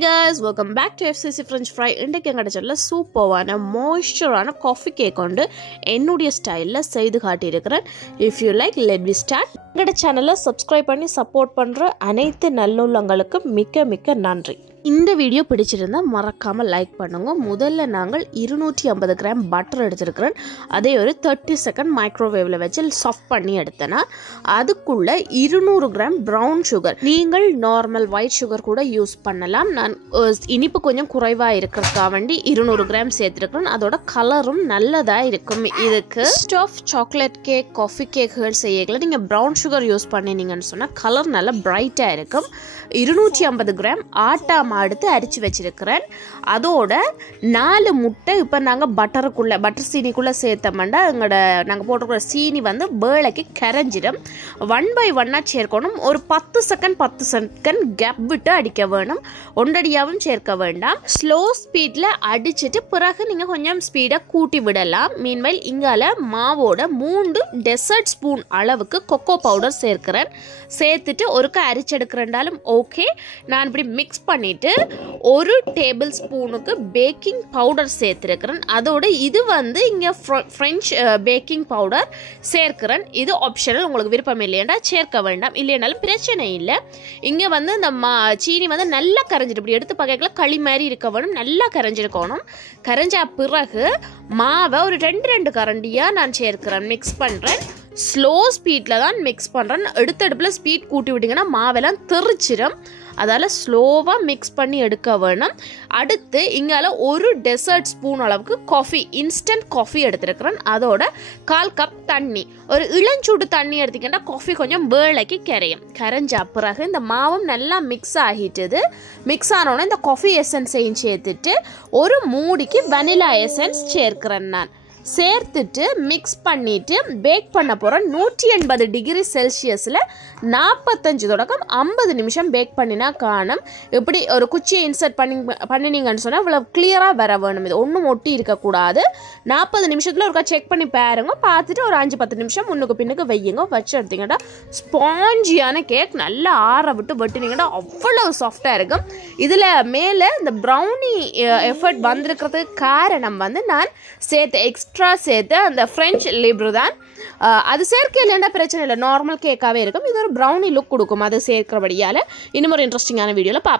guys, welcome back to FCC French Fry. இன்றைக்கு எங்கட சேனல்ல சூப்பரான மாய்ஸ்சரான காஃபி கேக் வந்து என்னுடைய ஸ்டைல்ல செய்து காட்டி இருக்கிறேன். If you like, let me start. எங்கட சேனலை சப்ஸ்கிரைப் பண்ணி சப்போர்ட் பண்ற அனைத்து நல்லுள்ளங்களுக்கு மிக்க நன்றி. இந்த வீடியோ பிடிச்சிருந்தா மறக்காம லைக் பண்ணுங்க. முதல்ல நாங்கள் 250 கிராம் பட்டர் எடுத்துருக்கிறேன். அதே ஒரு 30 செகண்ட் மைக்ரோவேவ்ல வச்சு சாஃப்ட் பண்ணி எடுத்தேன்னா அதுக்குள்ள 200 கிராம் ப்ரௌன் சுகர், நீங்கள் நார்மல் ஒயிட் சுகர் கூட யூஸ் பண்ணலாம். நான் இனிப்பு கொஞ்சம் குறைவா இருக்கிறதுக்காக வேண்டி 200 கிராம் சேர்த்துருக்கிறேன். அதோட கலரும் நல்லதா இருக்கும். இதுக்கு ஸ்டஃப் சாக்லேட் கேக், காஃபி கேக்குகள் செய்யல நீங்க ப்ரௌன் சுகர் யூஸ் பண்ணினீங்கன்னு சொன்னா கலர் நல்லா பிரைட்டா இருக்கும். 250 கிராம் ஆட்டா எடுத்து அரிச்சு வச்சிருக்கிறேன். அதோட 4 முட்டை இப்ப நாங்க பட்டர் சீனிக்குள்ள சேர்த்தோம்னா நாங்க போட்டிருக்கிற சீனி வந்து பேளைக்கு கரைஞ்சிடும். 1 by 1 சேர்க்கணும். ஒரு 10 செகண்ட் கேப் விட்டு அடிக்க வேணும். ஒன்றடியாவும் சேர்க்க வேண்டாம். ஸ்லோ ஸ்பீட்ல அடிச்சிட்டு பிறகு நீங்க கொஞ்சம் ஸ்பீடா கூட்டி விடலாம். மீன்வைல் இங்கால மாவோட 3 டெசர்ட் ஸ்பூன் அளவுக்கு கொக்கோ பவுடர் சேர்க்கிறேன். சேர்த்துட்டு ஒருக்க அரிச்செடுக்கிறேன்டாலும் ஓகே. நான் இப்படி மிக்ஸ் பண்ணிட்டு 1 டேபிள் ஸ்பூனுக்கு பேக்கிங் பவுடர் சேர்த்திருக்கிறேன். அதோட இது வந்து இங்க பிரெஞ்ச் பேக்கிங் பவுடர் சேர்க்கிறேன். இது ஆப்ஷனல், உங்களுக்கு விருப்பம் இல்லையா சேர்க்க வேண்டாம். இல்லைனாலும் பிரச்சனை இல்லை. இங்க வந்து இந்த சீனி வந்து நல்லா கரைஞ்சிட்டு இப்படி எடுத்து பக்கத்துல களி மாதிரி இருக்க வேணும். நல்லா கரைஞ்சிருக்கணும். கரைஞ்ச பிறகு மாவை ஒரு 2 கரண்டியா நான் சேர்க்கிறேன். மிக்ஸ் பண்றேன். ஸ்லோ ஸ்பீட்ல தான் மிக்ஸ் பண்றேன். அடுப்புல ஸ்பீட் கூட்டி விட்டீங்கன்னா மாவெல்லாம் தெரிச்சிடும். அதால ஸ்லோவா மிக்ஸ் பண்ணி எடுக்க வேணும். அடுத்து இங்கால 1 டெசர்ட் ஸ்பூன் அளவுக்கு காஃபி, இன்ஸ்டன்ட் காஃபி எடுத்துருக்கிறேன். அதோட 1/4 கப் தண்ணி, ஒரு இளஞ்சூடு தண்ணி எடுத்தீங்கன்னா காஃபி கொஞ்சம் வேளைக்கு கரையும். கரைஞ்ச பிறகு இந்த மாவும் நல்லா மிக்ஸ் ஆகிட்டுது. மிக்ஸ் ஆனோடனே இந்த காஃபி எசன்ஸையும் சேர்த்துட்டு ஒரு மூடிக்கு வெனிலா எசன்ஸ் சேர்க்கிறேன். நான் சேர்த்துட்டு மிக்ஸ் பண்ணிட்டு பேக் பண்ண போறேன். 180 டிகிரி செல்சியஸ்ல 45 தொடக்கம் 50 நிமிஷம் பேக் பண்ணினா காணும். இப்படி ஒரு குச்சியை இன்சர்ட் பண்ணினீங்கன்னு சொன்னா இவ்வளவு கிளியரா வர வேணும். இது ஒன்றும் ஒட்டி இருக்கக்கூடாது. 40 நிமிஷத்துல ஒருக்கா செக் பண்ணி பாருங்க. பார்த்துட்டு ஒரு 5-10 நிமிஷம் முன்னுக்கு பின்னுக்கு வையுங்க. வச்சு எடுத்தீங்கன்னா ஸ்பாஞ்சியான கேக் நல்லா ஆற விட்டு வெட்டினீங்கன்னா அவ்வளவு சாஃப்டா இருக்கும். இதுல மேல இந்த ப்ரௌனி எஃபர்ட் வந்திருக்கிறதுக்கு காரணம் வந்து நான் சேர்த்த அந்த பிரெஞ்ச் லிப்ரு தான். அது சேர்க்க இல்லைன்னா பிரச்சனை இல்லை, நார்மல் கேக்காவே இருக்கும். இது ஒரு ப்ரௌனி லுக் கொடுக்கும் அது சேர்க்கிறபடியால. இன்னும் ஒரு இன்ட்ரெஸ்டிங்கான வீடியோல பார்ப்போம்.